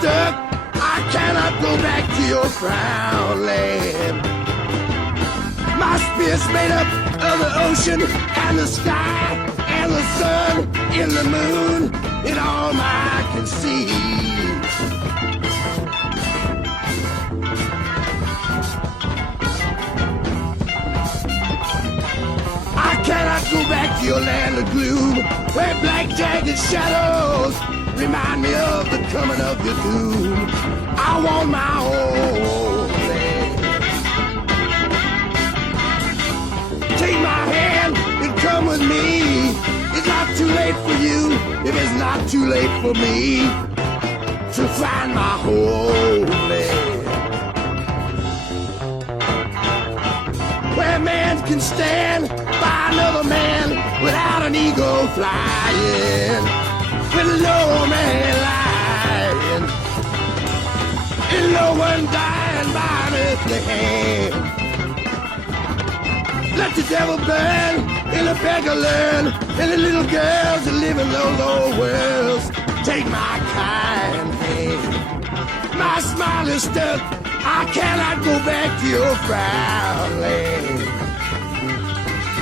stuck. I cannot go back to your frown land. My spirit's made up of the ocean and the sky and the sun and the moon and all I can see. I cannot go back to your land of gloom, where black jagged shadows remind me of the coming of your doom. I want my own land. Take my hand and come with me. It's not too late for you if it's not too late for me to find my whole land. Where man can stand by another man without an ego flying, with no man lying, and no one dying by an earthly hand. Let the devil burn, and the beggar learn, and the little girls that live in those old worlds take my kind hand. My smile is stuck, I cannot go back to your frown land.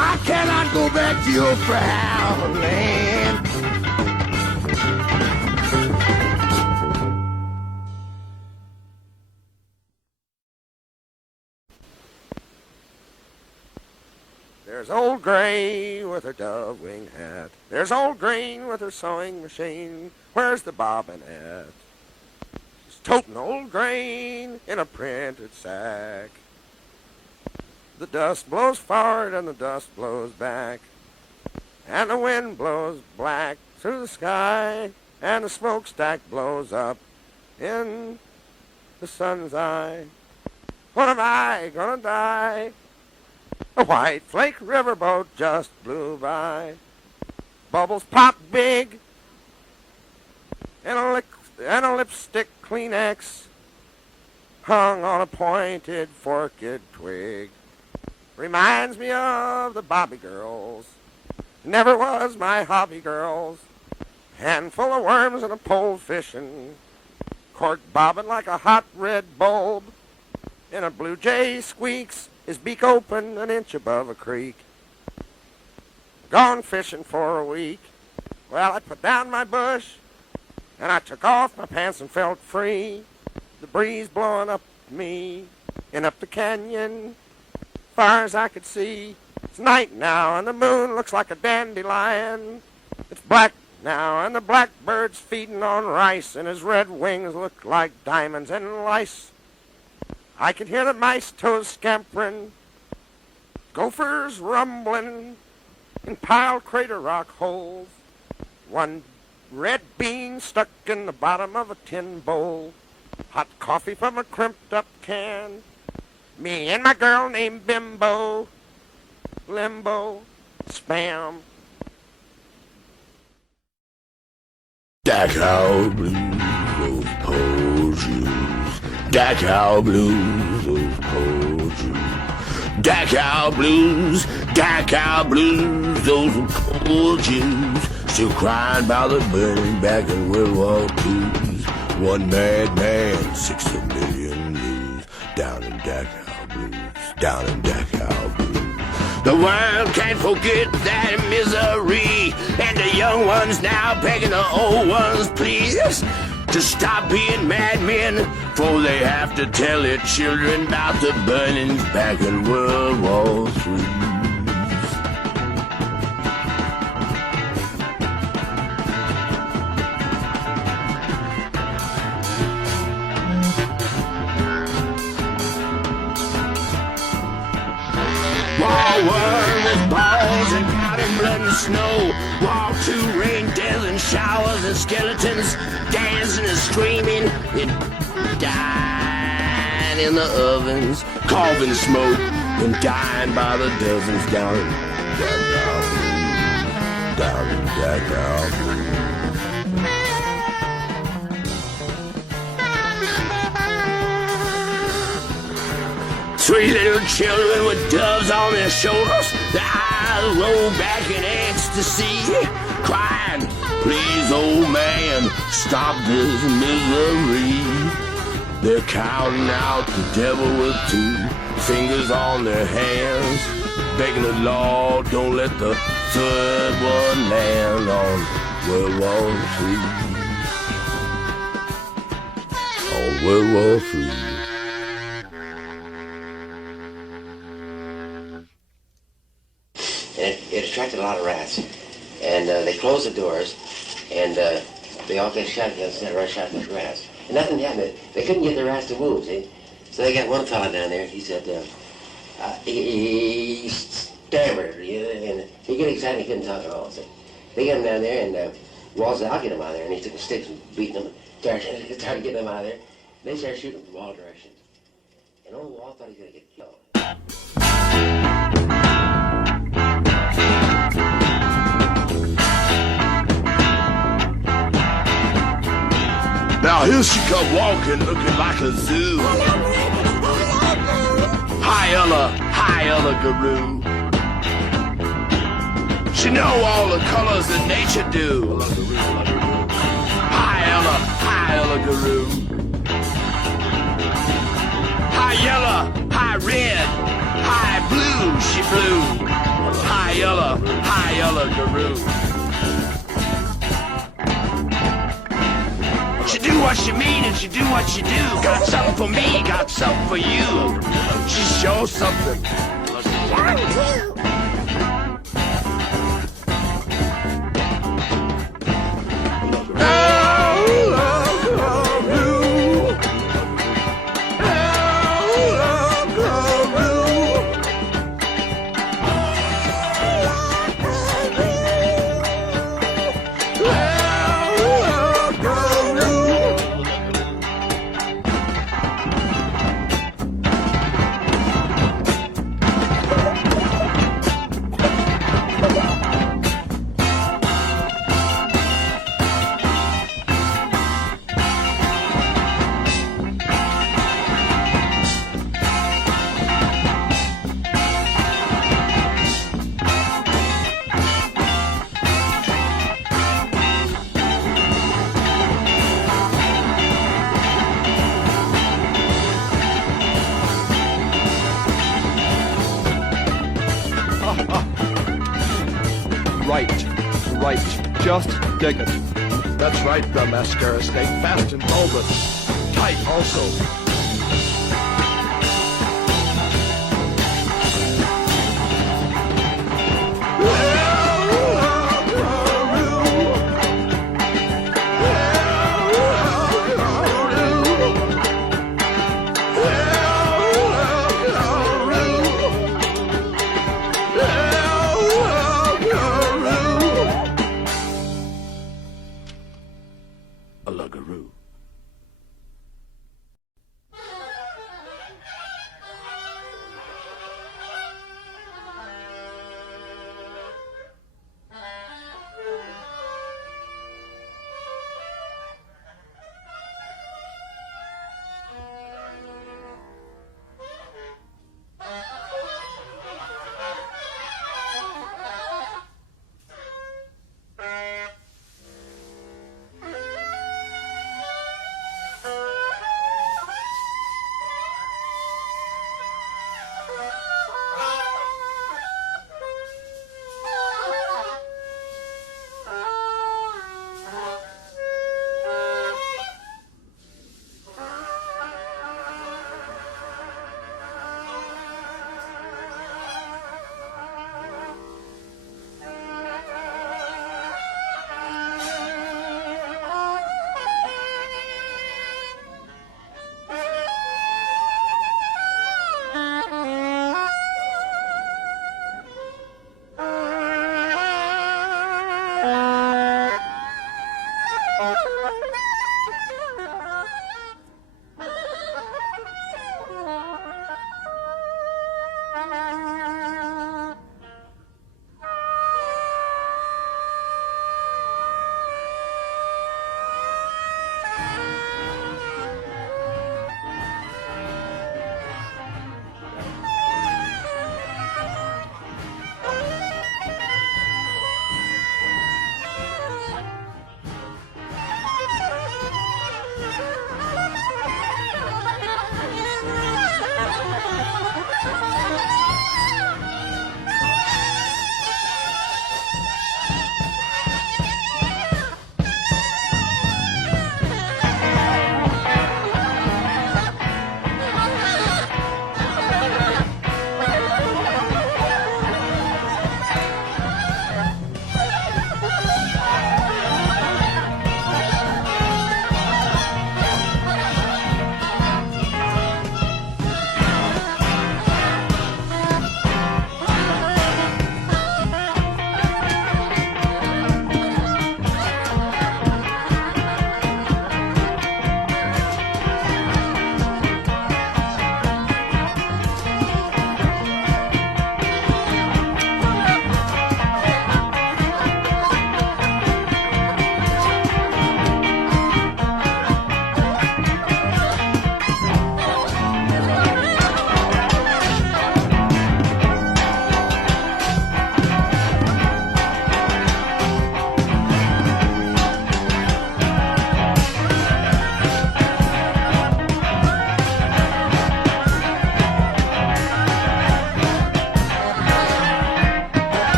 I cannot go back to your frown land. There's old Gray with her dove-wing hat. There's old Green with her sewing machine. Where's the bobbin at? She's toting old Grain in a printed sack. The dust blows forward and the dust blows back, and the wind blows black through the sky, and the smokestack blows up in the sun's eye. When am I gonna die? A white flake riverboat just blew by. Bubbles pop big, and a lipstick Kleenex hung on a pointed forked twig. Reminds me of the Bobby girls. Never was my hobby girls. Handful of worms and a pole fishing. Cork bobbing like a hot red bulb. And a blue jay squeaks, his beak open an inch above a creek. Gone fishing for a week. Well, I put down my bush, and I took off my pants and felt free. The breeze blowing up me and up the canyon, far as I could see. It's night now, and the moon looks like a dandelion. It's black now, and the blackbird's feeding on rice, and his red wings look like diamonds and lice. I can hear the mice toes scampering, gophers rumbling in piled crater rock holes. One red bean stuck in the bottom of a tin bowl. Hot coffee from a crimped up can. Me and my girl named Bimbo, Limbo, Spam. Dachau blues, those pole shoes. Dachau blues, those pole shoes. Dachau blues, those pole shoes. Still crying about the burning back in World War II's. One mad man, 60 million news. Down in Dachau blues, down in Dachau blues. The world can't forget that misery, and the young ones now begging the old ones, please, to stop being madmen, for they have to tell their children about the burnings back in World War III. Worm with balls and powdered blood and snow. Wall to rain, death and showers and skeletons dancing and screaming. It died in the ovens, carving smoke and dying by the dozens down in Dachau, down in Dachau. Three little children with doves on their shoulders, their eyes roll back in ecstasy, crying, please, old man, stop this misery. They're counting out the devil with two fingers on their hands, begging the Lord, don't let the third one land on World War III. On World War III. And it attracted a lot of rats. And they closed the doors, and they all got shotguns and rushed out the rats. And nothing happened. They couldn't get the rats to move, see? So they got one fella down there, he said, he stammered, and he got excited, he couldn't talk at all, see? They got him down there, and Walt said, I'll get him out of there. And he took the sticks and beat them, started getting them out of there. They started shooting from all directions. And old Walt thought he was going to get killed. Now here she come walking, looking like a zoo. Hi Ella Garoo. She know all the colors that nature do. Hi Ella Garoo. Hi yellow, hi red, hi blue, she flew. Hi Ella Garoo. She do what she mean and she do what she do. Got something for me, got something for you. She shows something. Right, just dig it. That's right, the mascara snake, fast and bulbous, tight also. A Lugaroo.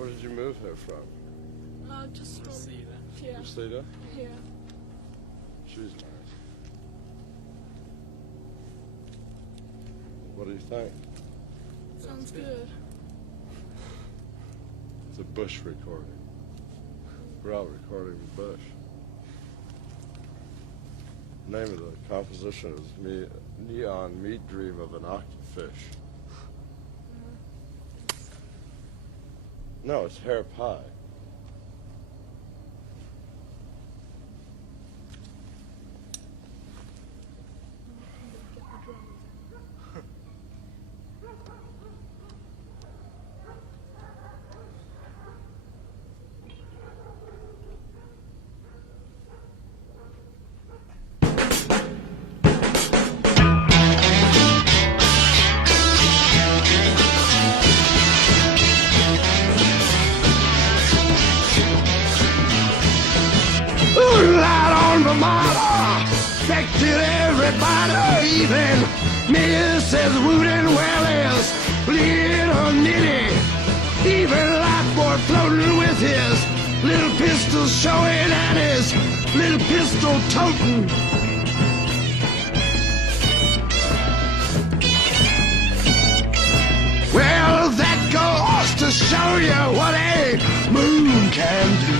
Where did you move here from? Just from here. Reseda? Yeah. She's nice. What do you think? Sounds good. It's a Bush recording. We're out recording with Bush. The name of the composition is Neon Meat Dream of an Octofish. No, it's Hair Pie. Affected everybody, even Mrs. Wooden Wells, little Nitty, even Lightboy floating with his little pistol showing and his little pistol toting. Well, that goes to show you what a moon can do.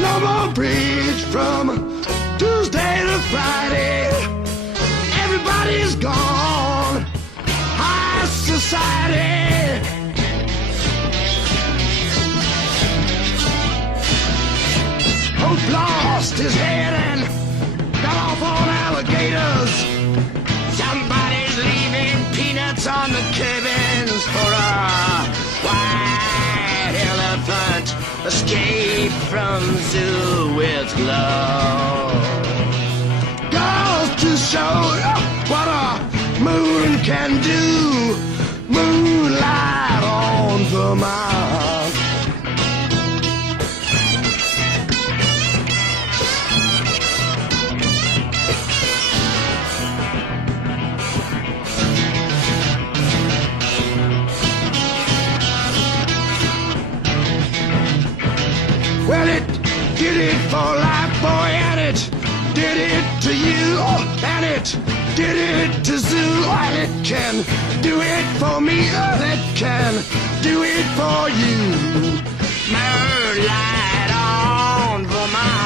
No more bridge from Tuesday to Friday. Everybody's gone. High society. Hope lost his head and got off on alligators. Somebody's leaving peanuts on the cabins for a white elephant. Escape from zoo with love. Goes to show what a moon can do. Moonlight on the mount. Well, it did it for Lightboy, and it did it to you, and it did it to Zoo, and it can do it for me, and it can do it for you. Moonlight on Vermont.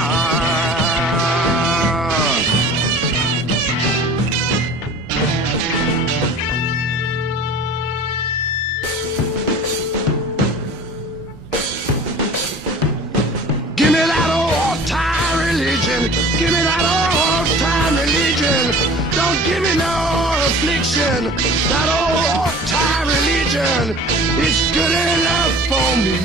Give me that old-time religion. Give me that old-time religion. Don't give me no affliction. That old-time religion is good enough for me.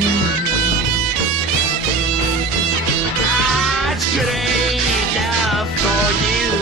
Ah, it's good enough for you.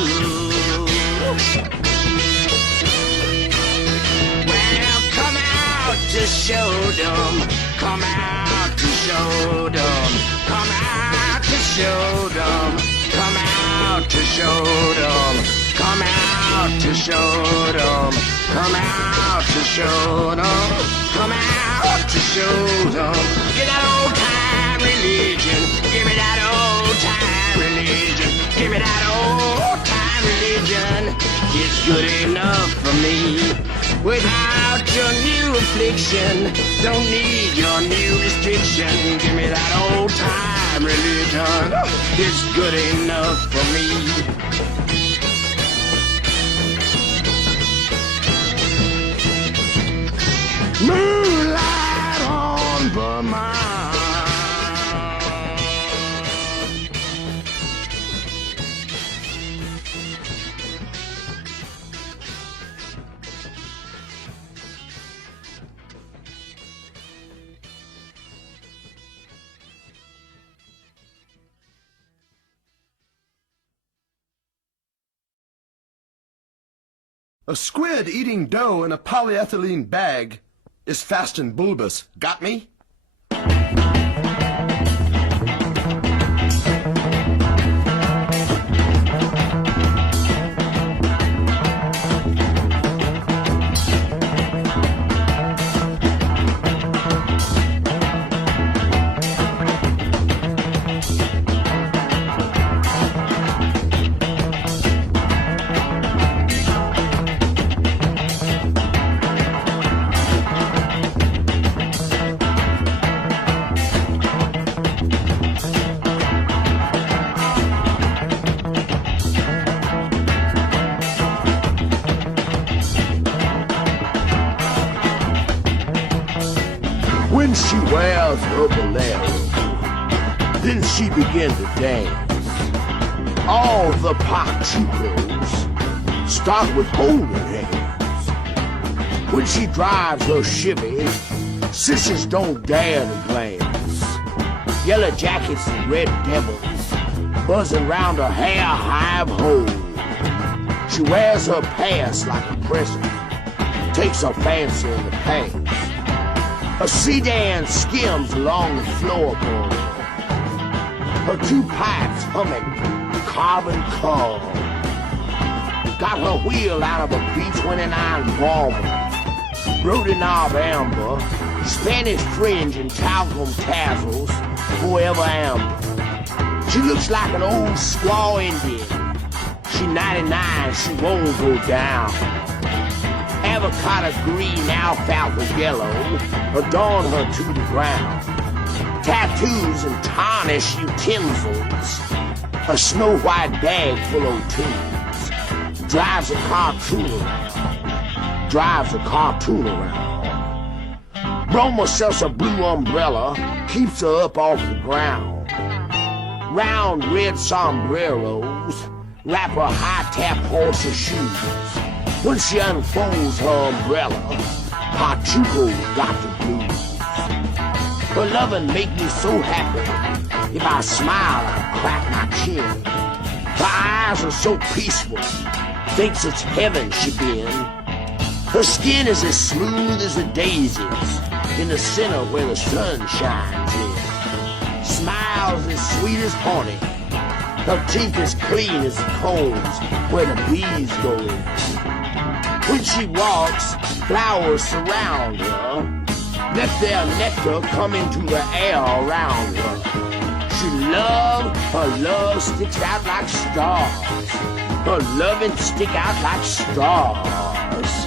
Well, come out to show them. Come out to show them. Come out to show them. Come out to show them. Come out to show them. Come out to show them. Come out to show them. Give that old time religion. Give me that old time religion. Give me that old time religion. It's good enough for me. Without your new affliction, don't need your new restriction. Give me that old time religion. It's good enough for me. Moonlight on Vermont. A squid eating dough in a polyethylene bag is fast and bulbous. Got me? was her bolero. Then she began to dance. All the pachucos start with holding hands. When she drives her Chevy, sisters don't dare to glance. Yellow jackets and red devils buzzing round her hair hive hole. She wears her past like a present, takes her fancy in the pants. A sedan skims along the floorboard, her two pipes humming carbon cob. Got her wheel out of a B-29 Bomber, Brody knob amber, Spanish fringe and talcum tassels, forever amber. She looks like an old squaw Indian. She 99, she won't go down. Avocado green, alfalfa yellow adorn her to the ground. Tattoos and tarnished utensils, a snow white bag full of tunes. Drives a cartoon around. Broma sells a blue umbrella, keeps her up off the ground. Round red sombreros wrap her high-top horse's shoes. When she unfolds her umbrella, Pachuco got the blues. Her lovin' make me so happy. If I smile, I crack my chin. Her eyes are so peaceful, thinks it's heaven she been. Her skin is as smooth as the daisies in the center where the sun shines in. Smiles as sweet as honey. Her teeth as clean as the combs where the bees go in. When she walks, flowers surround her. Let their nectar come into the air around her. Her love sticks out like stars. Her loving stick out like stars.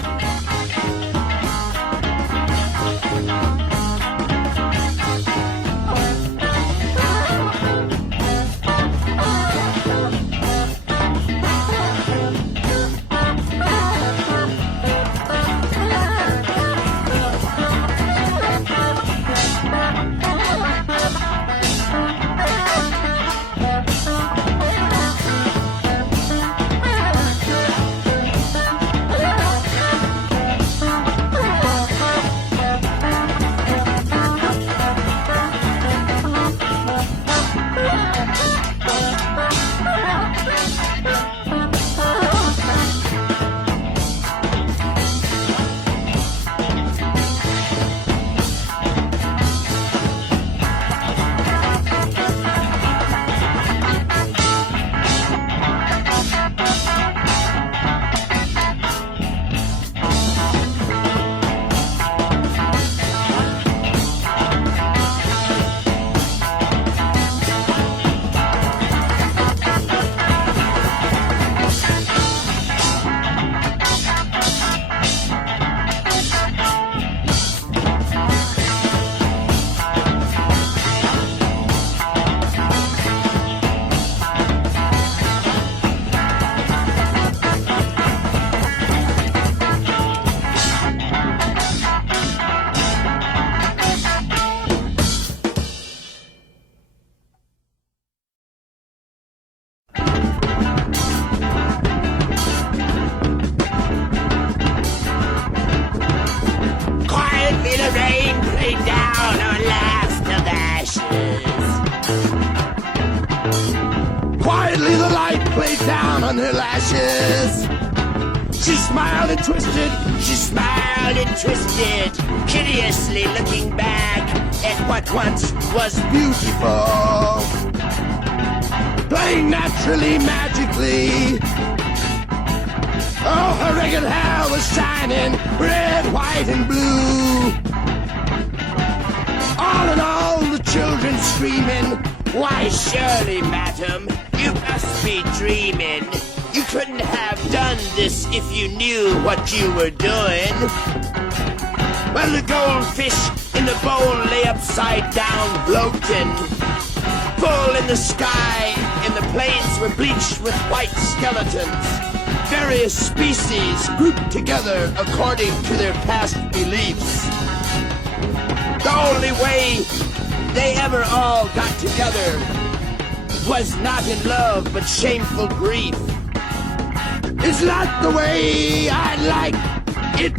Quietly the light played down on her lashes. She smiled and twisted, hideously looking back at what once was beautiful. Playing naturally, magically. Oh, her ragged hair was shining, red, white, and blue. All in all, the children screaming, "Why, surely, madam, you must be dreaming. You couldn't have done this if you knew what you were doing." Well, the goldfish in the bowl lay upside down, floating. Full in the sky, and the plains were bleached with white skeletons. Various species grouped together according to their past beliefs. The only way they ever all got together was not in love but shameful grief. It's not the way I'd like it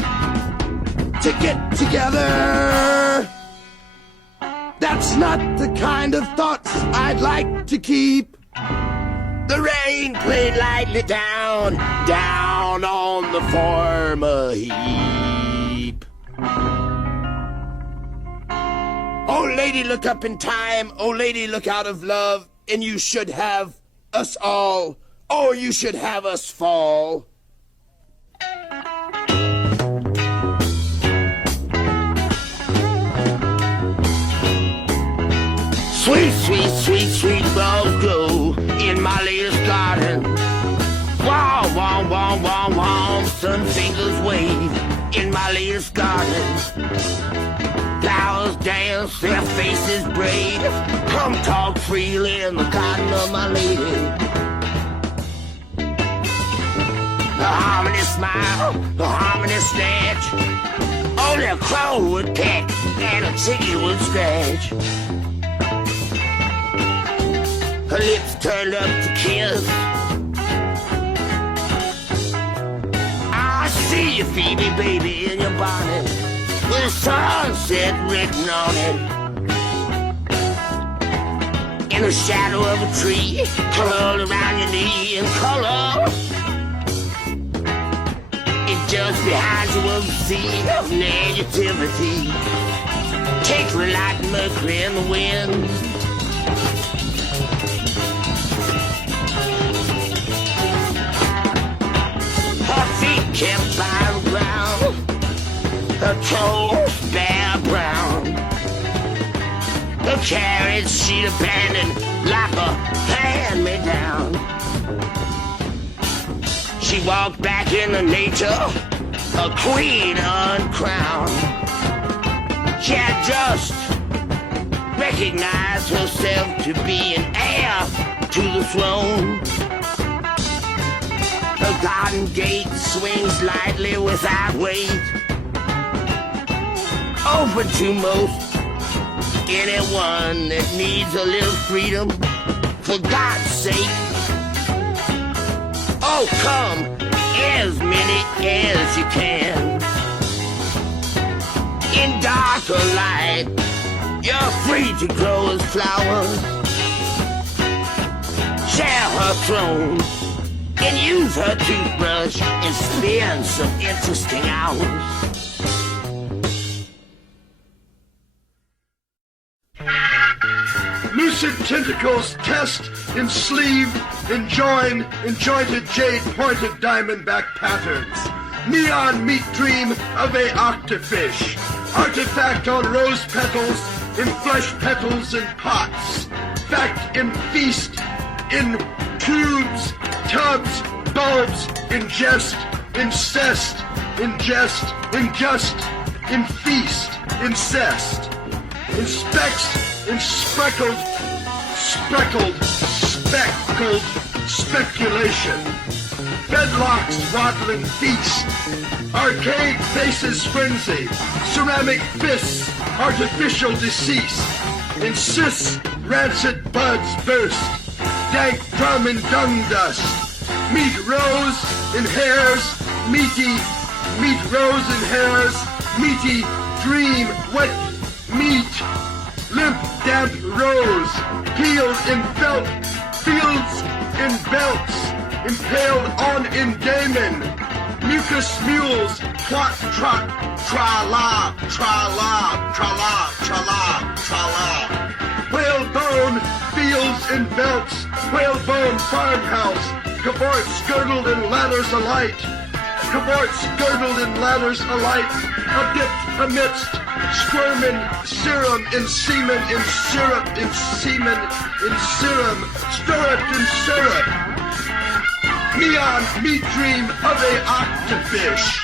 to get together. That's not the kind of thoughts I'd like to keep. The rain played lightly down, down on the former heap. Oh, lady, look up in time. Oh, lady, look out of love. And you should have us all, or you should have us fall. Sweet, sweet, sweet, sweet rose grow in my latest garden. Wow, wow, wow, wow, wow, sun fingers wave in my latest garden. Flowers dance, their faces braid. Come talk freely in the garden of my lady. The harmony smile, the harmony snatch. Only a crow would peck and a chicken would scratch. Her lips turned up to kiss. I see you, Phoebe, baby, in your bonnet, with a sunset written on it. In the shadow of a tree, curled around your knee in color. And just behind you was a sea of negativity, tinkling like mercury in the wind. Her feet kept flying around, her toes bare brown. The carriage she'd abandoned like a hand-me-down. She walked back into nature, a queen uncrowned. She had just recognized herself to be an heir to the throne. Her garden gate swings lightly without weight, open to most anyone that needs a little freedom, for God's sake. Oh, come, as many as you can. In dark or light, you're free to grow as flowers. Share her throne and use her toothbrush and spend some interesting hours. Lucid tentacles test in sleeve, in join, in jointed jade pointed diamondback patterns. Neon meat dream of a octofish. Artifact on rose petals, in flesh petals and pots. Fact in feast, in tubes, tubs, bulbs, in jest, incest, in jest, in just, in feast, incest. In specks, in speckled, speculation. Bedlocks, waddling feast. Arcade faces frenzy. Ceramic fists, artificial decease. Insists, rancid buds burst. Dank drum and dung dust. Meat rose in hairs, meaty. Meat rose in hairs, meaty. Dream, wet meat. Limp, damp rose, peeled in felt, fields in belts, impaled on in daemon, mucus mules, trot, trot, tra-la, tra-la, tra-la, tra-la, tra-la. Whalebone, fields in belts, whalebone farmhouse, cavorts girdled in ladders alight, cavorts girdled in ladders alight, adipped amidst squirming serum in semen in syrup in semen in serum, stirrup in syrup. Neon meat dream of a octofish.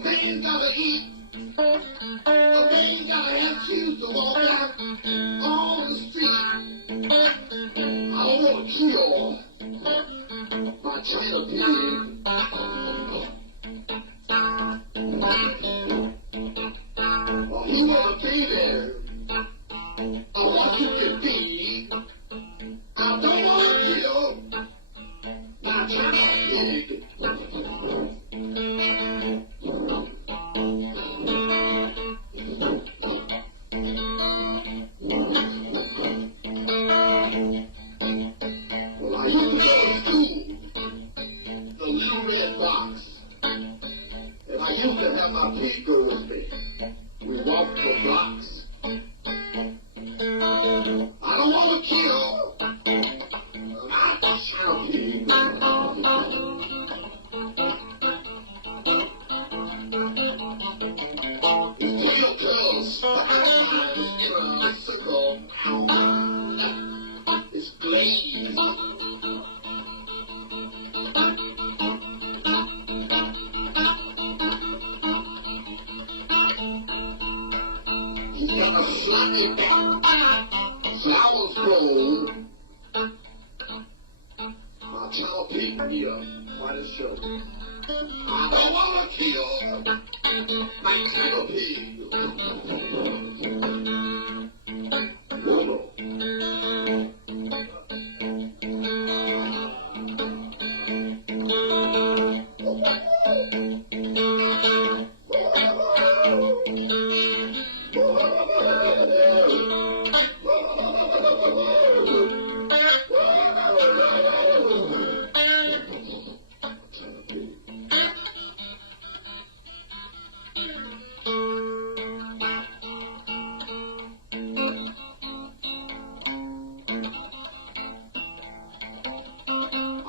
A man gotta eat. A man gotta have shoes to walk out on the street. I don't want to kill my China pig. Oh, he wanna be there. I want you to be. I don't want to kill my China pig. Well, I used to go to school, the little red box, and I used to have my pig go with me. We walked for blocks. I don't want to kill my China pig. His tail curls in a circle. It's glazed. He's got a slightly flowers grown. My child pig here, quite a show. I don't want to kill my little pig. No, no.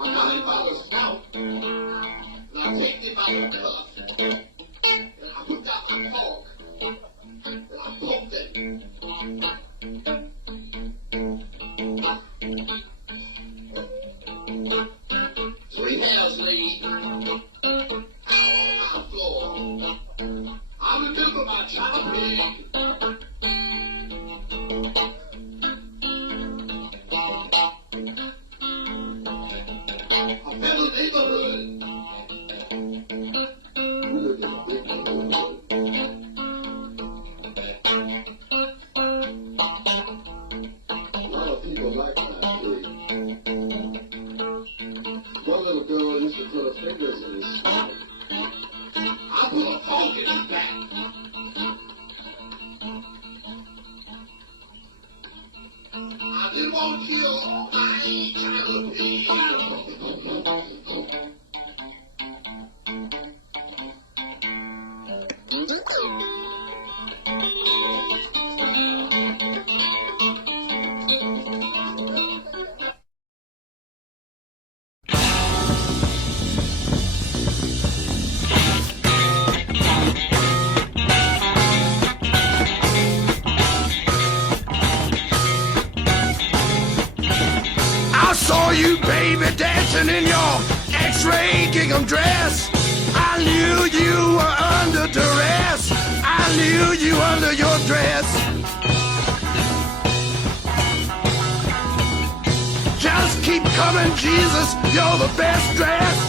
I got him by the snout, and I take him by the cuff, and I whipped out my fork, and I poked him. 3 nails laid out on my floor. I remember my China pig. A better neighborhood. A lot of people like my pig. One little girl used to put her fingers in his stomach. I put a fork in his back. I didn't want to kill my China pig. I saw you, baby, dancing in your X-ray gingham dress. I knew you were under duress. I knew you under your dress. Just keep coming, Jesus, you're the best dressed.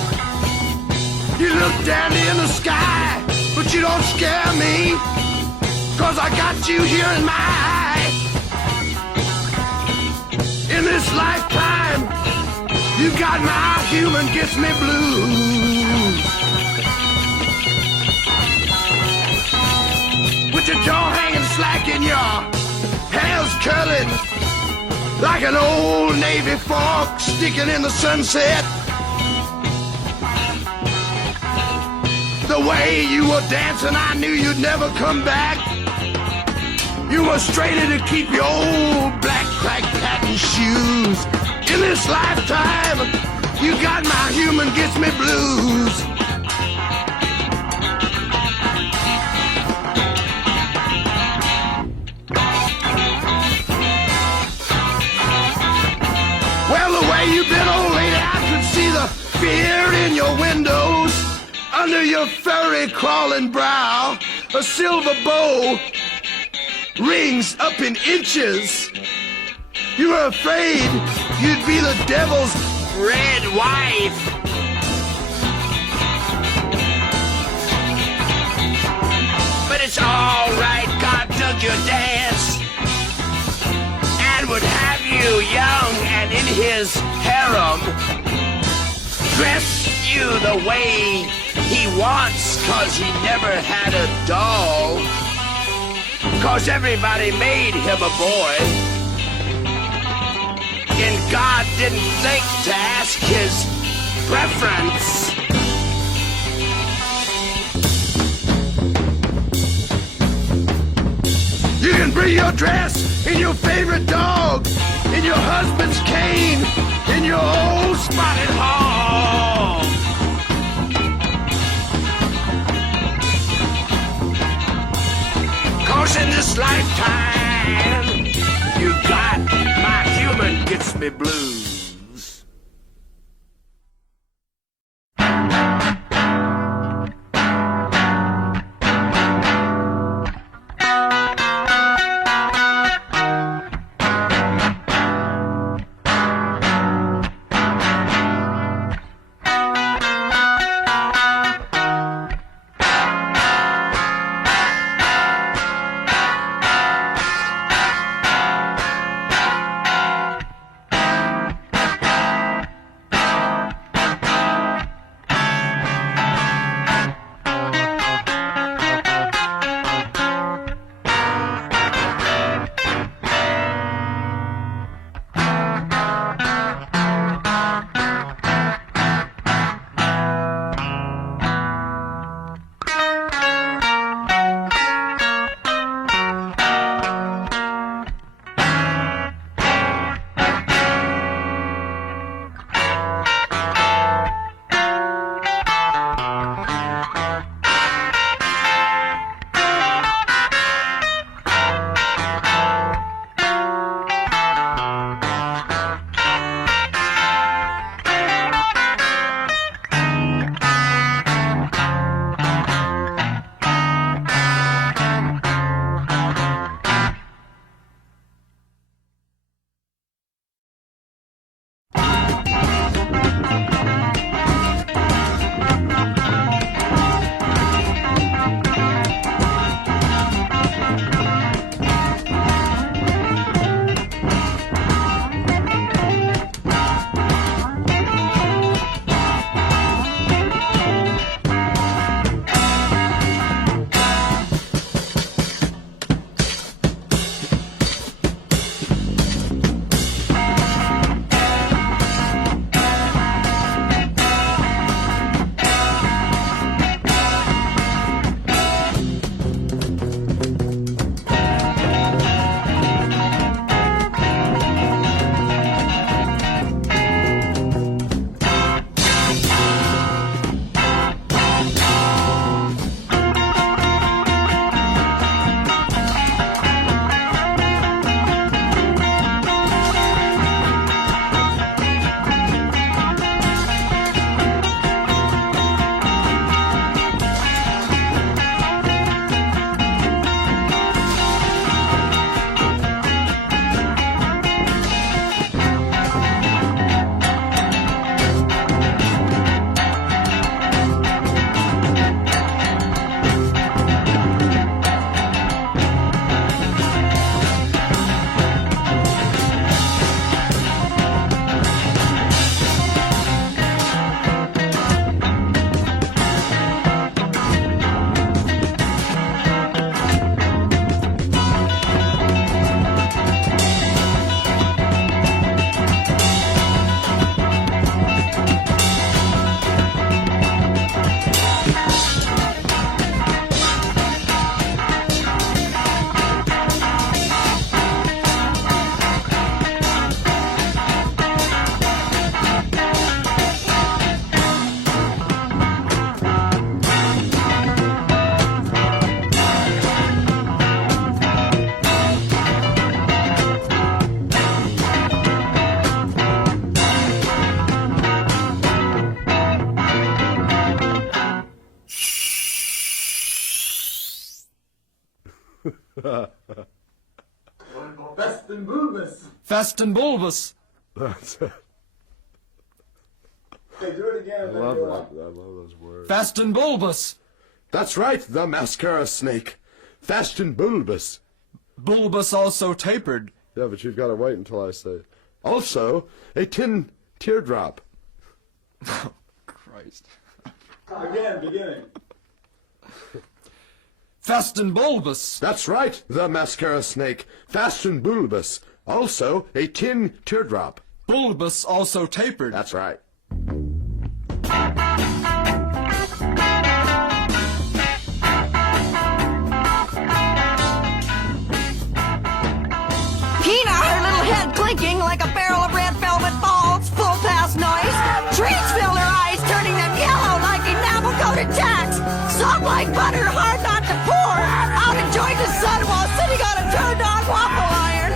You look dandy in the sky, but you don't scare me, 'cause I got you here in my eye. In this lifetime, you got my human gets me blues. With your jaw hanging slack and your hair's curling like an old Navy fork sticking in the sunset. The way you were dancing, I knew you'd never come back. You were straighter to keep your old black crack patent shoes. In this lifetime, you got my human gets me blues. Well, the way you've been, old lady, I could see the fear in your windows, under your a furry crawling brow, a silver bow, rings up in inches. You were afraid you'd be the devil's red wife. But it's all right, God dug your dance and would have you young and in his harem. Dress you the way he wants, 'cause he never had a doll. 'Cause everybody made him a boy. And God didn't think to ask his preference. You can bring your dress in your favorite dog, in your husband's cane, in your old spotted hog. 'Cause in this lifetime, you got my human gets me blues. Fast and bulbous. Fast and bulbous. That's it. Okay, do it again. I love those words. Fast and bulbous. That's right, the mascara snake. Fast and bulbous. Bulbous also tapered. Yeah, but you've got to wait until I say. Also, a tin teardrop. Christ. Again, beginning. Fast and bulbous. That's right, the mascara snake. Fast and bulbous. Also, a tin teardrop. Bulbous also tapered. That's right. Peanut, her little head clinking like a barrel of red velvet balls, full pass noise. Treats filled her eyes, turning them yellow like enamel-coated tacks. Soft like butter, hard not to pour. Out enjoying the sun while sitting on a turned-on waffle iron.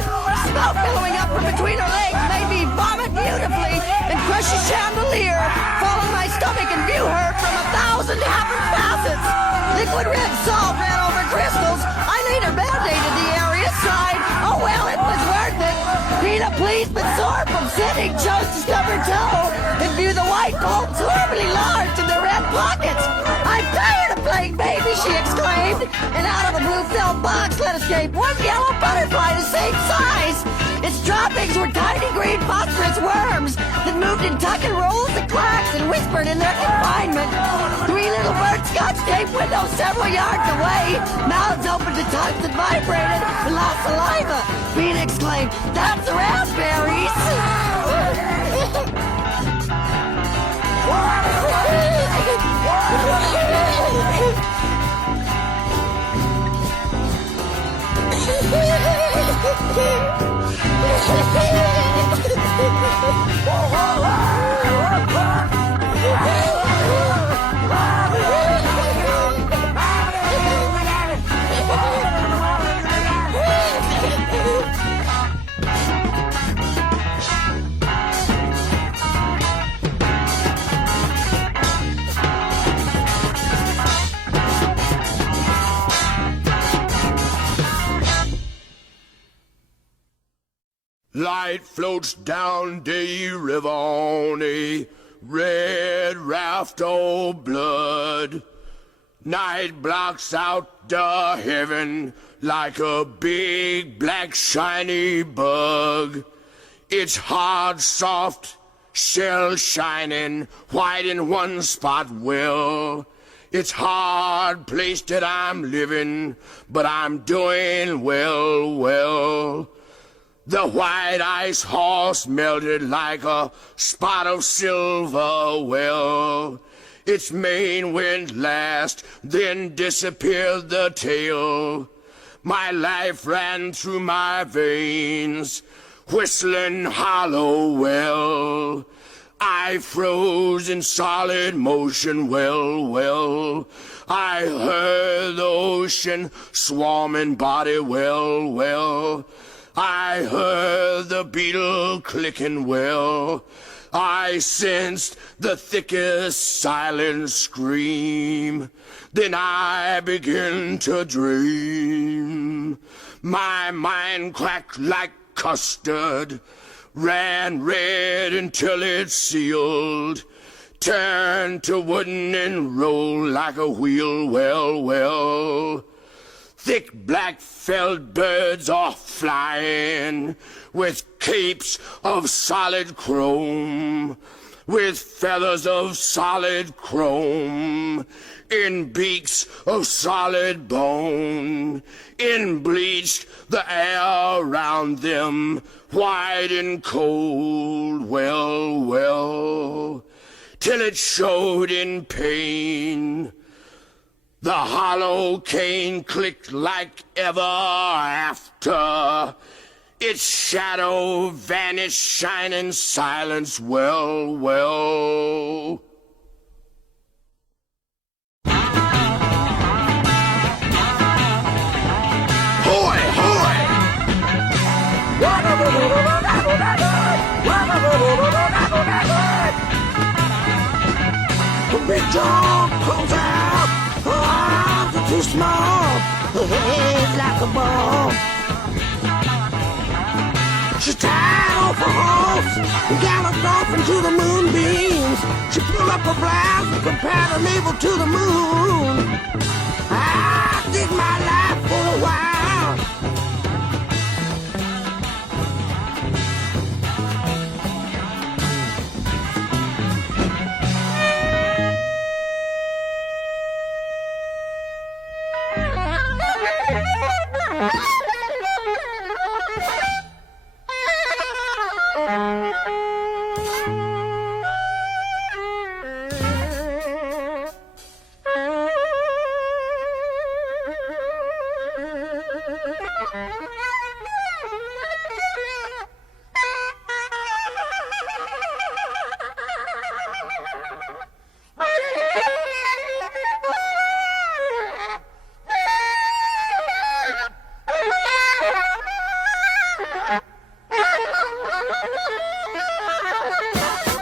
Smoke billowing up from between her legs made me vomit beautifully and crush a chandelier. Fall on my stomach and view her from 1,000 different facets. Liquid red salt ran over crystals. I later band-aided the area, sighed. Oh well, it was worth it. Peanut, pleased but sore from sitting, chose to stub her toe and view the white bolts horribly large in the red pockets. I'm tired of playing baby, she exclaimed, and out of the blue felt box let escape one yellow butterfly the same size. Its droppings were tiny green phosphorus worms that moved in tuck and rolls and clacks and whispered in their confinement. Three little birds scotch taped windows several yards away, mouths open to tongues that vibrated and lost saliva. Bean exclaimed, "That's raspberries!" Light floats down the river on a red raft of blood. Night blocks out the heaven like a big black shiny bug. It's hard, soft, shell shining, white in one spot well. It's hard place that I'm living, but I'm doing well. The white ice horse melted like a spot of silver well. Its mane went last, then disappeared the tail. My life ran through my veins, whistling hollow well. I froze in solid motion, well. I heard the ocean swarming body, well. I heard the beetle clicking well. I sensed the thickest silent scream. Then I began to dream. My mind cracked like custard, ran red until it sealed, turned to wooden and rolled like a wheel, well. Thick black felled birds are flying with capes of solid chrome, with feathers of solid chrome, in beaks of solid bone, in bleached the air around them, white and cold, well, till it showed in pain. The hollow cane clicked like ever after. Its shadow vanished, shining silence, well. Hoy, hoy! Big John pulls out. Arms are too small. her head like a ball. She tied off her horse and galloped off into the moonbeams. She pulled up her blouse and compared her navel to the moon. I did my life for a while.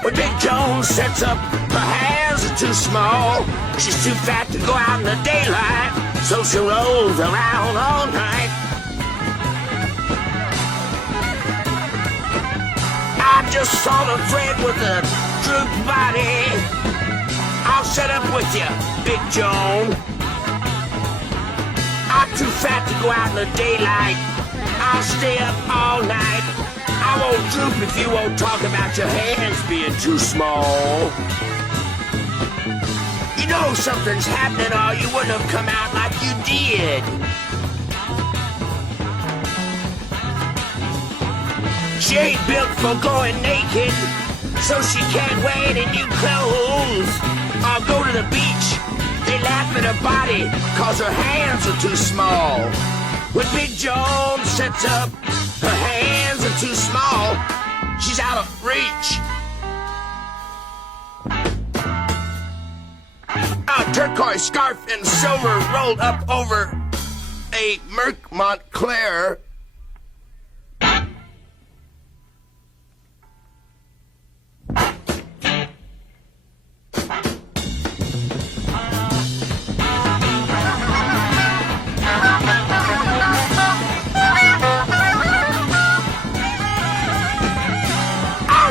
When Big Jones sets up, her hands are too small. She's too fat to go out in the daylight, so she rolls around all night. I just saw the Fred with a drooped body. I'll set up with you, Big Joan. I'm too fat to go out in the daylight. I'll stay up all night. I won't droop if you won't talk about your hands being too small. You know something's happening or you wouldn't have come out like you did. She ain't built for going naked, so she can't wear any new clothes or go to the beach. They laugh at her body cause her hands are too small. When Big Joan sets up, her hands are too small. She's out of reach. A turquoise scarf and silver rolled up over a Merc Montclair.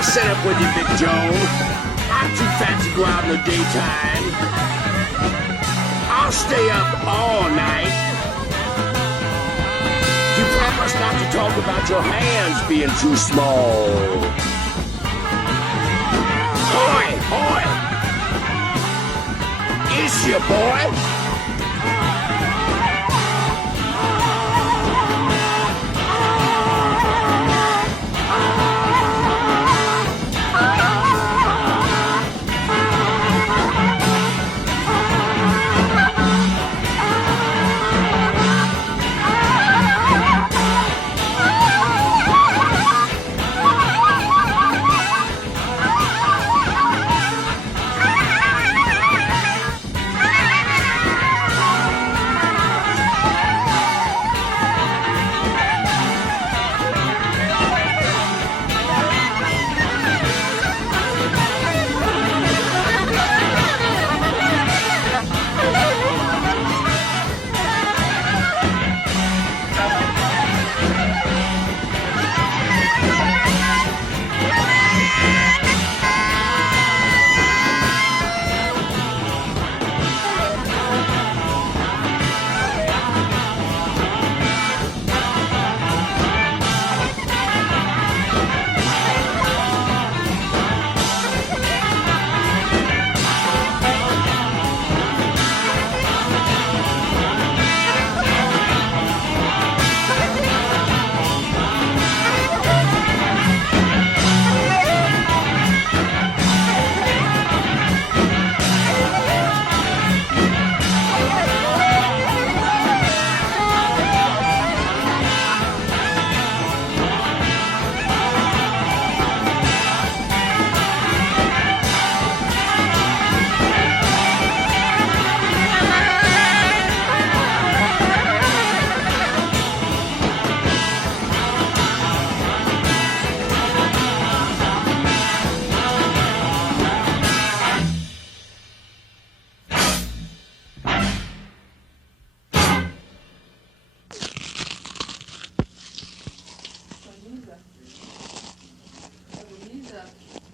Set up with you, Big Joan. I'm too fat to go out in the daytime. I'll stay up all night. You promise not to talk about your hands being too small. Hoy, hoy! Is you, boy?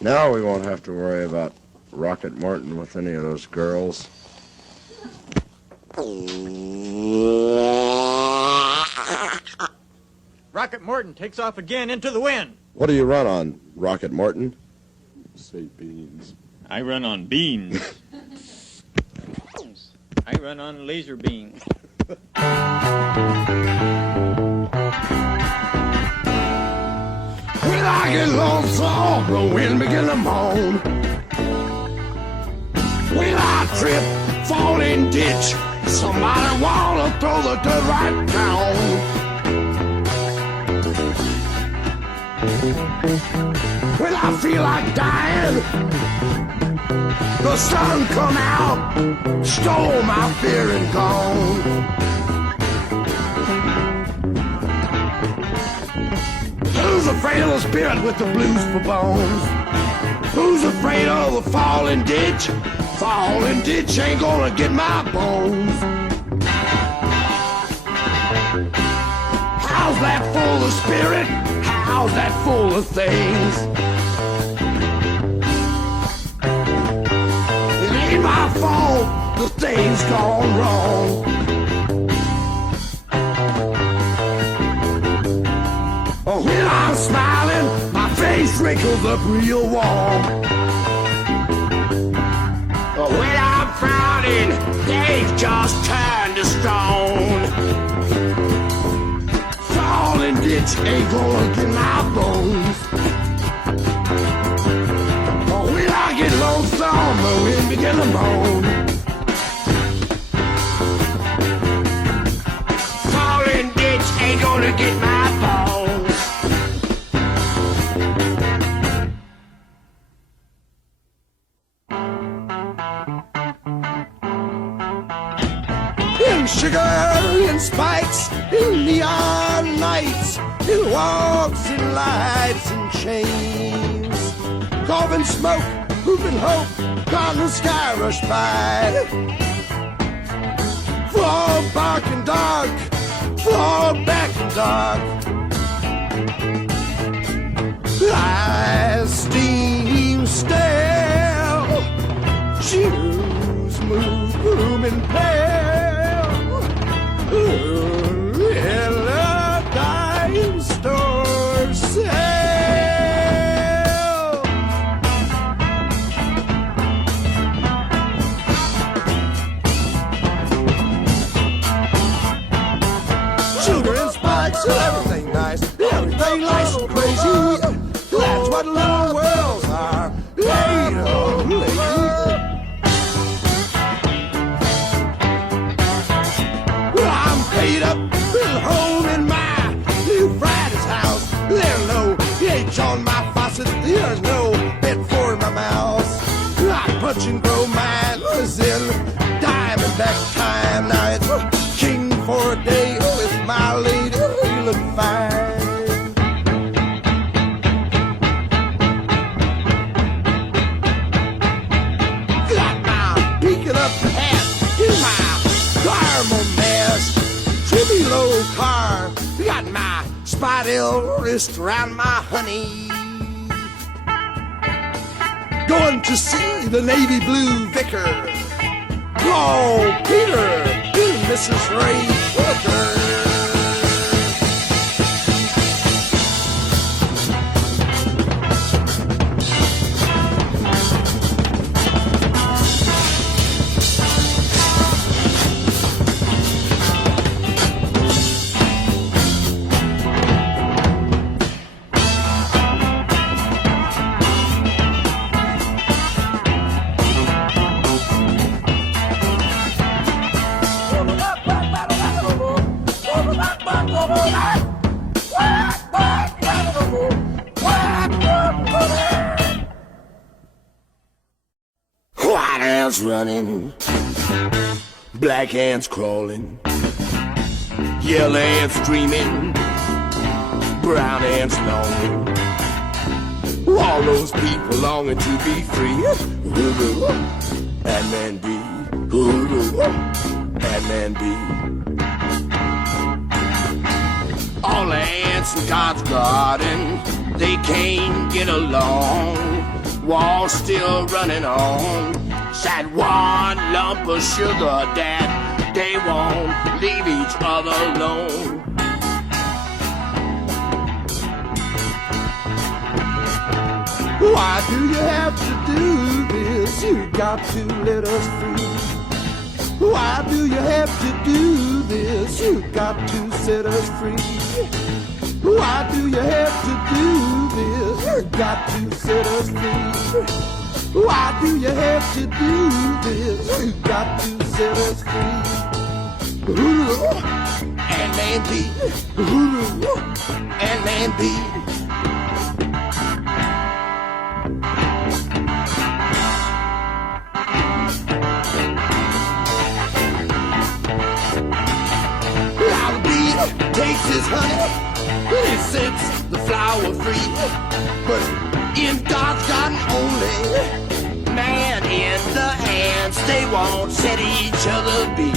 Now we won't have to worry about Rocket Morton with any of those girls. Rocket Morton takes off again into the wind. What do you run on, Rocket Morton? Say beans. I run on beans. I run on laser beams. When I get lonesome, the wind begin to moan. When I trip, fall in ditch, somebody wanna throw the dirt right down. When I feel like dying, the sun come out, stole my fear and gone. Who's afraid of the spirit with the blues for bones? Who's afraid of the falling ditch? Falling ditch ain't gonna get my bones. How's that full of spirit? How's that full of things? It ain't my fault the thing's gone wrong. When I'm smiling, my face wrinkles up real warm. When I'm frowning, they've just turned to stone. Falling ditch ain't gonna get my bones. When I get lonesome, the wind begin to moan. Falling ditch ain't gonna get my bones. In sugar and spikes, in neon nights, in walks and lights and chains. Carving smoke, whooping hope, gone the sky rush by. Fall back and dark, fall back and dark. Eyes steam stale, shoes move, blooming pale. Ooh, in a dime store sale. Sugar and spikes, everything nice, everything nice and crazy. That's what little worlds are. Hey, oh, lady. Well, I'm paid up, been home in my new Friday's house. There's no H on my faucet, there's no bed for my mouse. I punch and grow mine was in Diamondback time. Now it's king for a day with my lady feeling fine. Up hat in my caramel mess, trimmy low car, got my spotted wrist around my honey. Going to see the navy blue vicar. Oh, Peter, Mrs. Ray Booker. White ants running, black ants crawling, yellow ants dreaming, brown ants longing. All those people longing to be free. And then be, and then be. All the ants in God's garden, they can't get along. wall still running on. Said one lump of sugar that they won't leave each other alone. Why do you have to do this? You got to let us free. Why do you have to do this? You got to set us free. Why do you have to do this? You got to set us free. Why do you have to do this? You got to set us free. And man B. And man B. Takes his honey, he sets the flower free. But in God's got only man in the ants, they won't set each other be.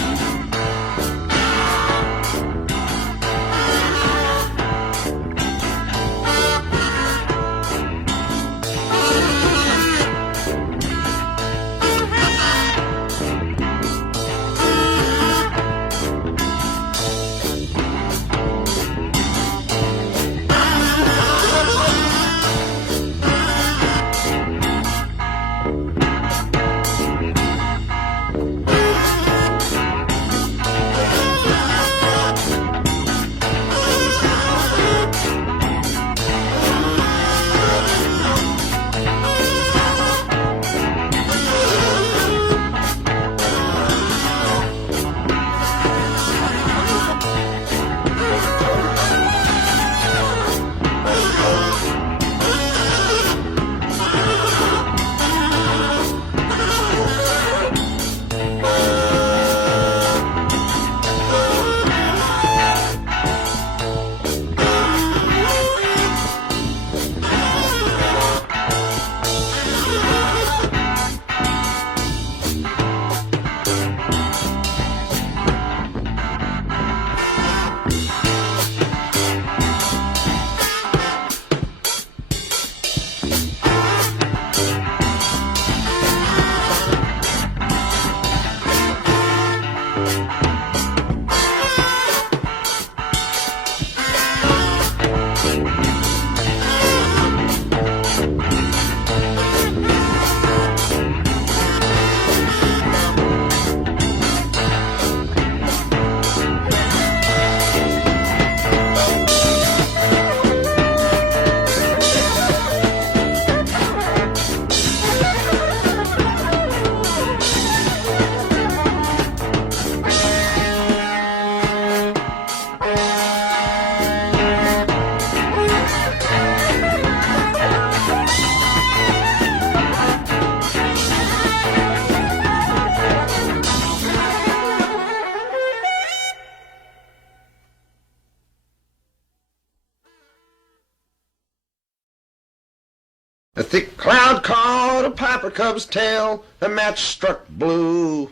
A thick cloud caught a piper cub's tail, a match struck blue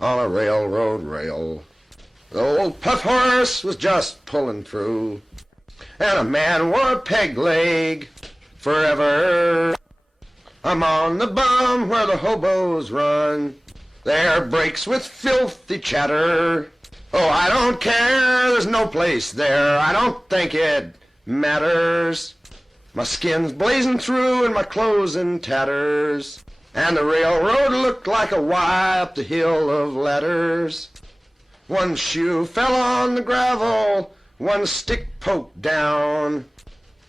on a railroad rail. The old puff horse was just pulling through, and a man wore a peg leg forever. I'm on the bum where the hobos run, their breaks with filthy chatter. Oh, I don't care, there's no place there, I don't think it matters. My skin's blazing through and my clothes in tatters, and the railroad looked like a Y up the hill of ladders. One shoe fell on the gravel, one stick poked down.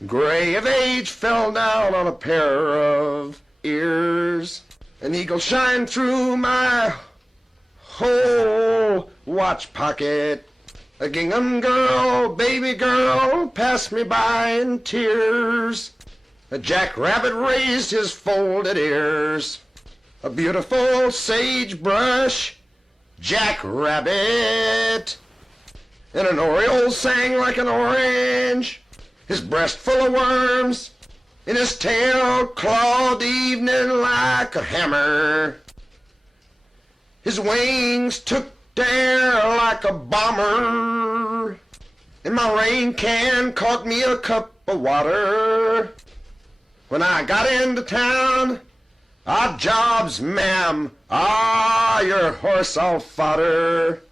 Gray of age fell down on a pair of ears. An eagle shined through my whole watch pocket. A gingham girl, baby girl, passed me by in tears. A jackrabbit raised his folded ears. A beautiful sagebrush jackrabbit. And an oriole sang like an orange, his breast full of worms, and his tail clawed the evening like a hammer. His wings took the air like a bomber, and my rain can caught me a cup of water. When I got into town, odd jobs, ma'am, your horse all fodder.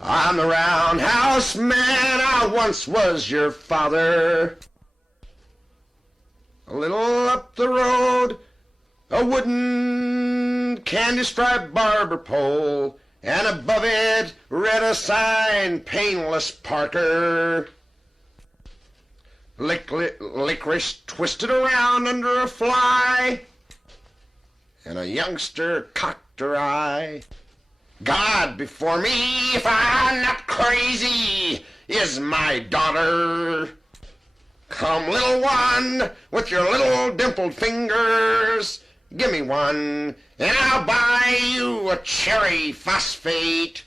I'm the roundhouse man, I once was your father. A little up the road, a wooden candy-striped barber pole, and above it read a sign, Painless Parker. Licorice twisted around under a fly, and a youngster cocked her eye. God before me, if I'm not crazy, is my daughter. Come, little one, with your little dimpled fingers, give me one, and I'll buy you a cherry phosphate.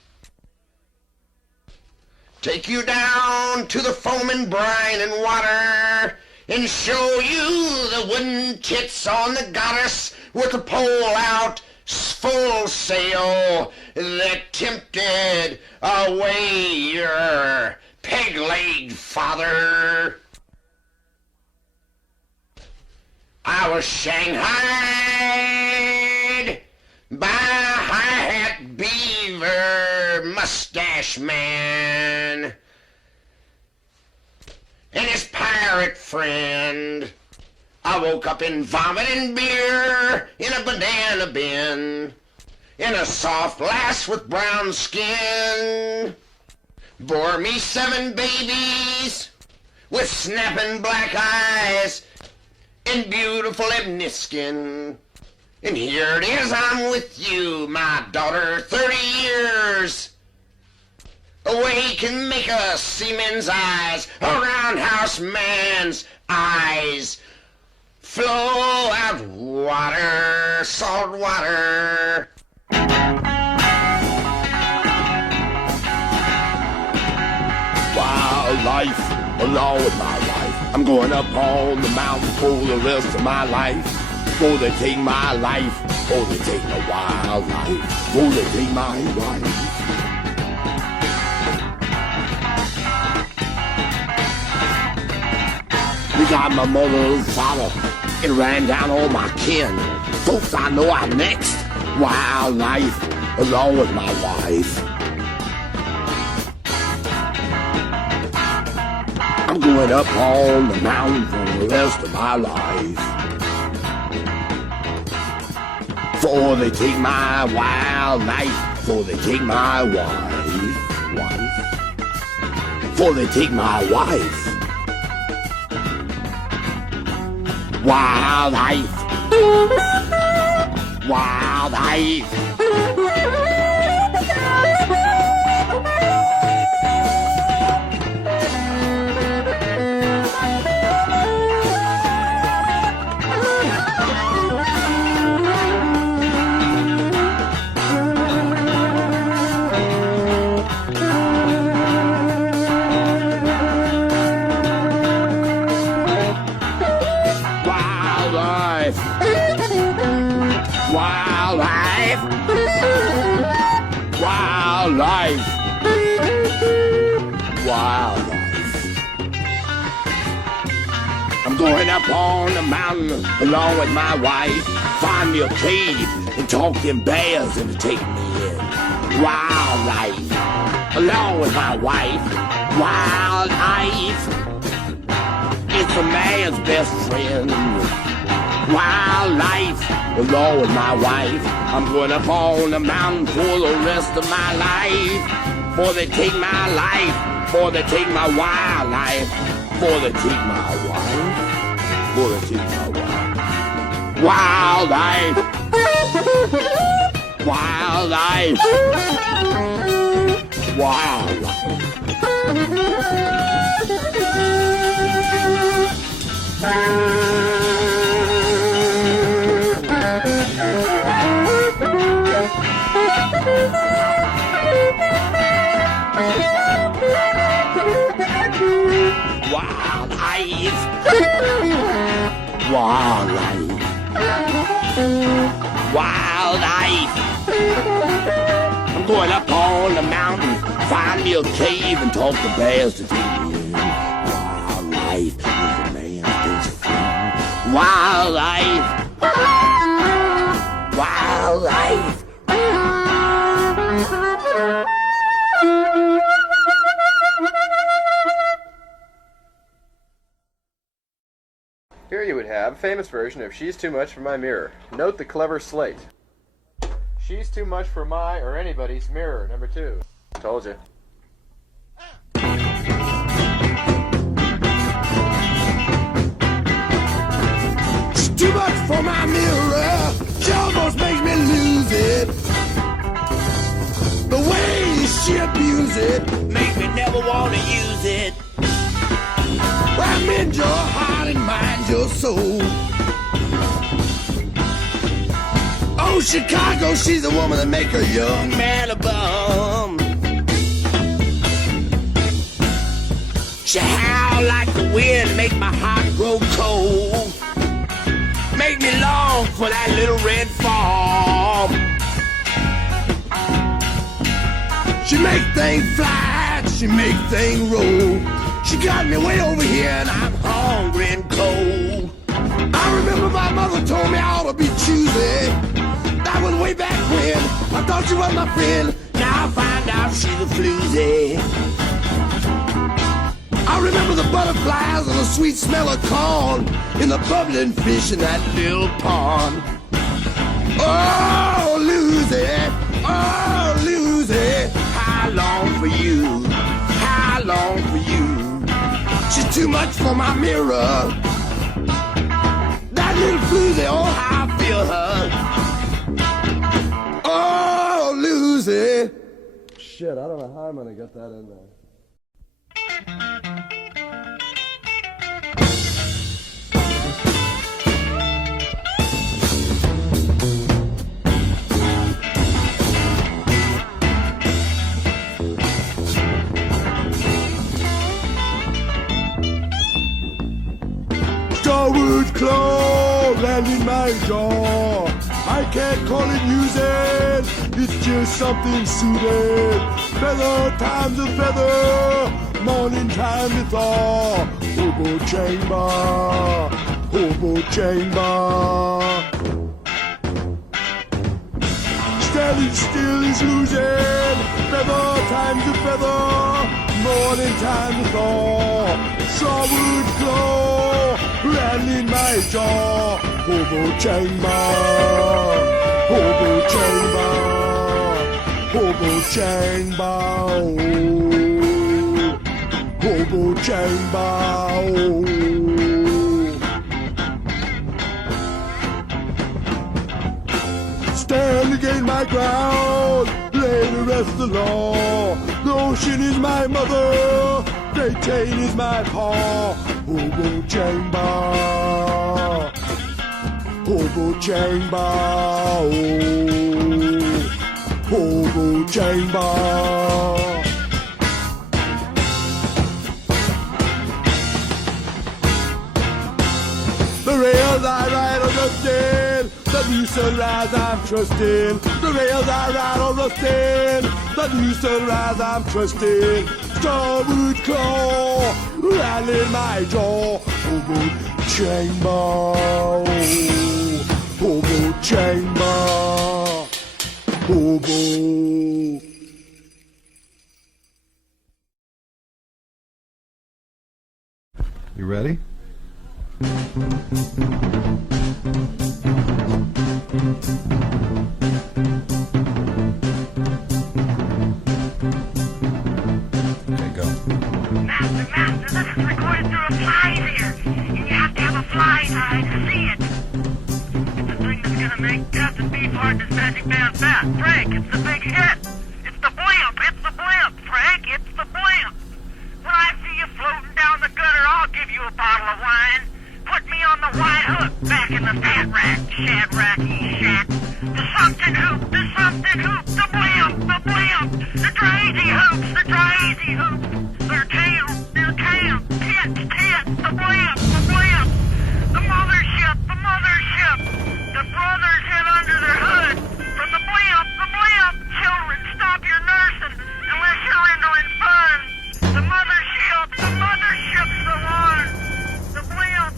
Take you down to the foaming brine and water, and show you the wooden tits on the goddess with the pole out, full sail, that tempted away your peg-legged father. I was shanghaied by a high-hat beaver mustache man and his pirate friend. I woke up in vomit and beer in a banana bin, in a soft lass with brown skin. Bore me 7 babies with snapping black eyes and beautiful ebony skin. And here it is, I'm with you, my daughter, 30 years. Away can make a seaman's eyes, a roundhouse man's eyes. Flow out water, salt water. Wild life, along with my life. I'm going up on the mountain for the rest of my life. Before they take my life, before they take my wild life, before they take my wife. We got my mother and father. It ran down all my kin. Folks, I know I'm next. Wild life, along with my wife. I'm going up on the mountain for the rest of my life. Before they take my wild life, before they take my wife. Before they take my wife. Wild life. Wild life. Wildlife. Wildlife. I'm going up on the mountain along with my wife. Find me a cave and talk them bears into taking me in. Wildlife. Along with my wife. Wildlife. It's a man's best friend. Wildlife. Along with my wife. I'm going up on the mountain for the rest of my life. Before they take my life, before they take my wild life, before they take my wife, before they take my wife. Wild life. Wild life. Wild life. Wild life. Wild life. Wild life. I'm going up on the mountain, find me a cave and talk to bears to take me in. Wild life is a man's best friend. wildlife. Wildlife. Here you would have a famous version of She's Too Much for My Mirror. Note the clever slate. She's too much for my or anybody's mirror, number 2. Told you. She's too much for my mirror. She almost makes me lose it. The way she abuses it makes me never want to use it. I'm in your heart and mind, your soul. Oh, Chicago, she's the woman that make a young man a bum. She howl like the wind, make my heart grow cold. Make me long for that little red farm. She make things fly, she make things roll. She got me way over here and I'm hungry and cold. I remember my mother told me I ought to be choosy. That was way back when. I thought you was my friend. Now I find out she's a floozy. I remember the butterflies and the sweet smell of corn in the bubbling fish in that little pond. Oh, Lucy, oh, Lucy, how long for you? How long for you? She's too much for my mirror. That little floozy, oh, how I feel her. Oh, Lucy. Shit, I don't know how I'm gonna get that in there. Starwood claw land in my jaw. I can't call it music, it's just something suited. Feather time's a feather, morning time to thaw. Hobo chamber, hobo chamber. Standing still is losing, feather time's a feather, morning time to thaw. Starwood claw, land in my jaw. Hobo chamber, hobo chamber, hobo chamber, oh, hobo chamber. Oh. Stand against my ground, lay the rest of the law. The ocean is my mother, Great Chain is my paw. Hobo chamber, hobo chamber, oh, hobo chamber. The rails I ride are rusted, the new sunrise I'm trusting. The rails I ride are rusted, the new sunrise I'm trusting. Starwood claw, rattling my jaw. Hobo chamber, hobo chamber, hobo. You ready? Okay, go. Master, this is recorded through a fly here, and you have to have a fly's eye to see it. It's the thing that's gonna make Captain Beefheart and his magic band fat. Frank, it's the big hit. It's the blimp, Frank, it's the blimp. When I see you floating down the gutter, I'll give you a bottle of wine. Put me on the white hook, back in the fat rack, shadracky shack. The something hoop, the blimp, the crazy hoops, their tail, tits, the blimp, the mothership, the brothers hid under their hood, from the blimp, children, stop your nursing, unless you're rendering fun. The mothership's the one, the blimp,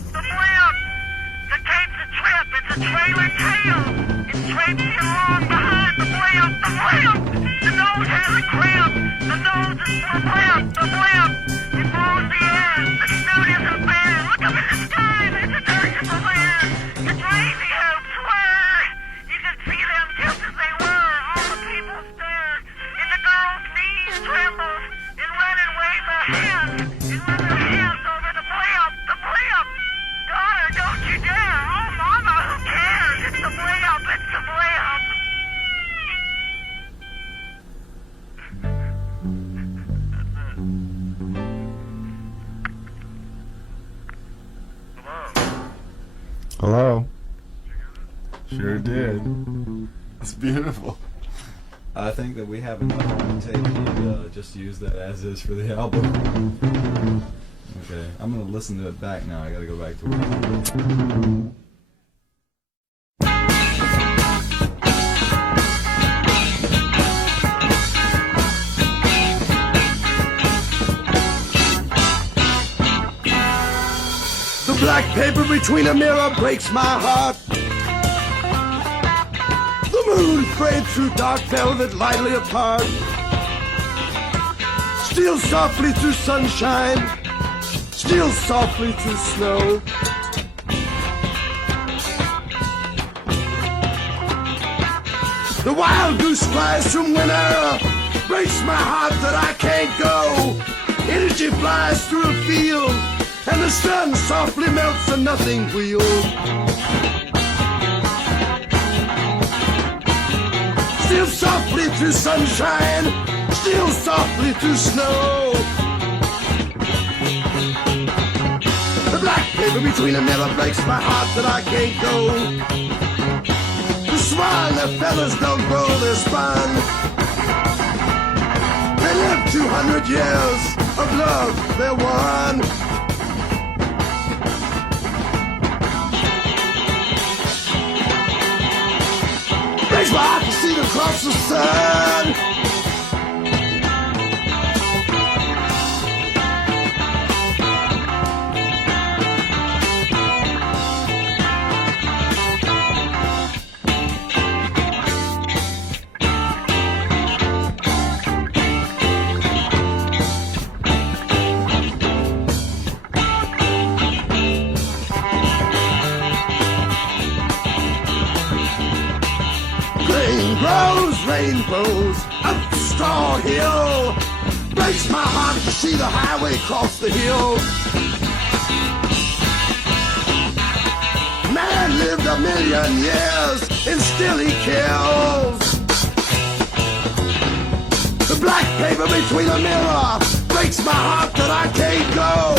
The nose is the blimp, the blimp. It blows the air. The snoot isn't fair. Look up in the sky. There's a dark of the land. It's crazy how it swears. You can see them just as they were. All the people stare. And the girl's knees tremble. And run and wave a hand. And run their hands over the blimp, the blimp. Daughter, don't you dare. Oh, Mama, who cares? It's the blimp, it's the blimp. Hello? Sure did. It's beautiful. I think that we have enough on tape to just use that as is for the album. Okay, I'm gonna listen to it back now. I gotta go back to work. The black paper between a mirror breaks my heart. The moon frayed through dark velvet lightly apart. Steal softly through sunshine, steal softly through snow. The wild goose flies from winter, breaks my heart that I can't go. Energy flies through a field, and the sun softly melts a nothing wheel. Steal softly through sunshine, steal softly through snow. The black paper between a mirror breaks my heart that I can't go. The swan, the feathers don't grow, they're spun. They live 200 years of love, they're one. Breaks my heart to see them cross the sun. Rainbows up Straw Hill. Breaks my heart to see the highway cross the hill. Man lived 1,000,000 years and still he kills. The black paper between a mirror breaks my heart that I can't go.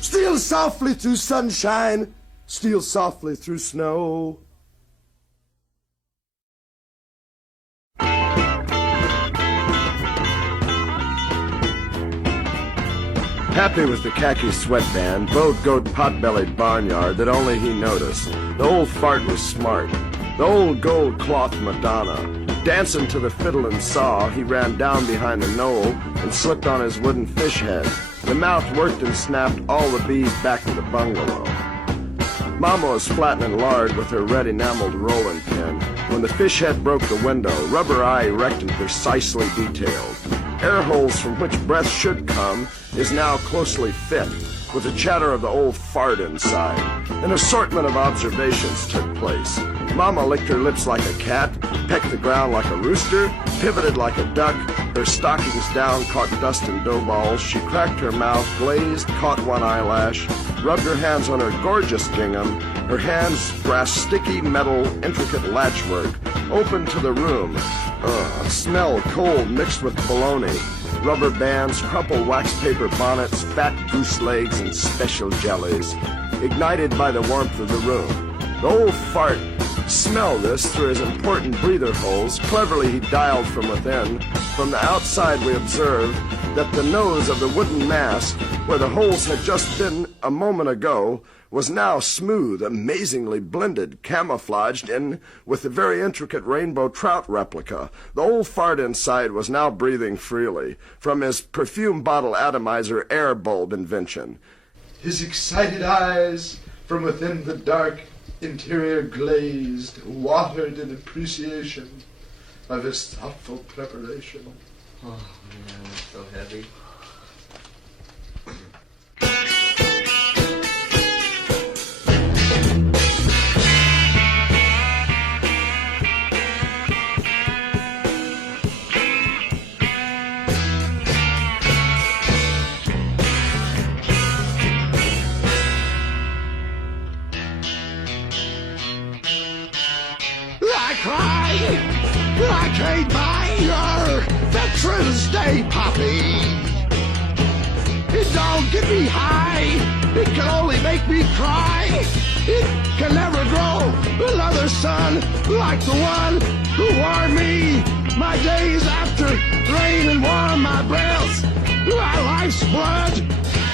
Steal softly through sunshine, steal softly through snow. Happy was the khaki sweatband, bowed goat pot-bellied barnyard that only he noticed. The old fart was smart. The old gold cloth Madonna. Dancing to the fiddle and saw, he ran down behind the knoll and slipped on his wooden fish head. The mouth worked and snapped all the bees back to the bungalow. Mama was flattening lard with her red enameled rolling pin when the fish head broke the window, rubber eye erect and precisely detailed. Air holes from which breath should come is now closely fit, with the chatter of the old fart inside. An assortment of observations took place. Mama licked her lips like a cat, pecked the ground like a rooster, pivoted like a duck, her stockings down caught dust and dough balls, she cracked her mouth, glazed, caught one eyelash, rubbed her hands on her gorgeous gingham, her hands grasped sticky metal, intricate latchwork, opened to the room. Smell cold mixed with bologna, rubber bands, crumpled wax paper bonnets, fat goose legs, and special jellies, ignited by the warmth of the room. The old fart smelled this through his important breather holes. Cleverly he dialed from within. From the outside we observed that the nose of the wooden mask, where the holes had just been a moment ago, was now smooth, amazingly blended, camouflaged in with the very intricate rainbow trout replica. The old fart inside was now breathing freely from his perfume bottle atomizer air bulb invention. His excited eyes from within the dark interior glazed, watered in appreciation of his thoughtful preparation. Oh, Poppy. I cried like a buyer, Veterans Day Poppy. It don't get me high, it can only make me cry. It can never grow another son like the one who warmed me. My days after rain and warm my breath, my life's blood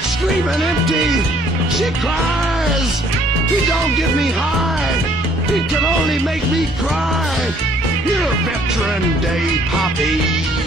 screaming empty. She cries, it don't get me high, it can only make me cry. You're Veteran Day Poppy.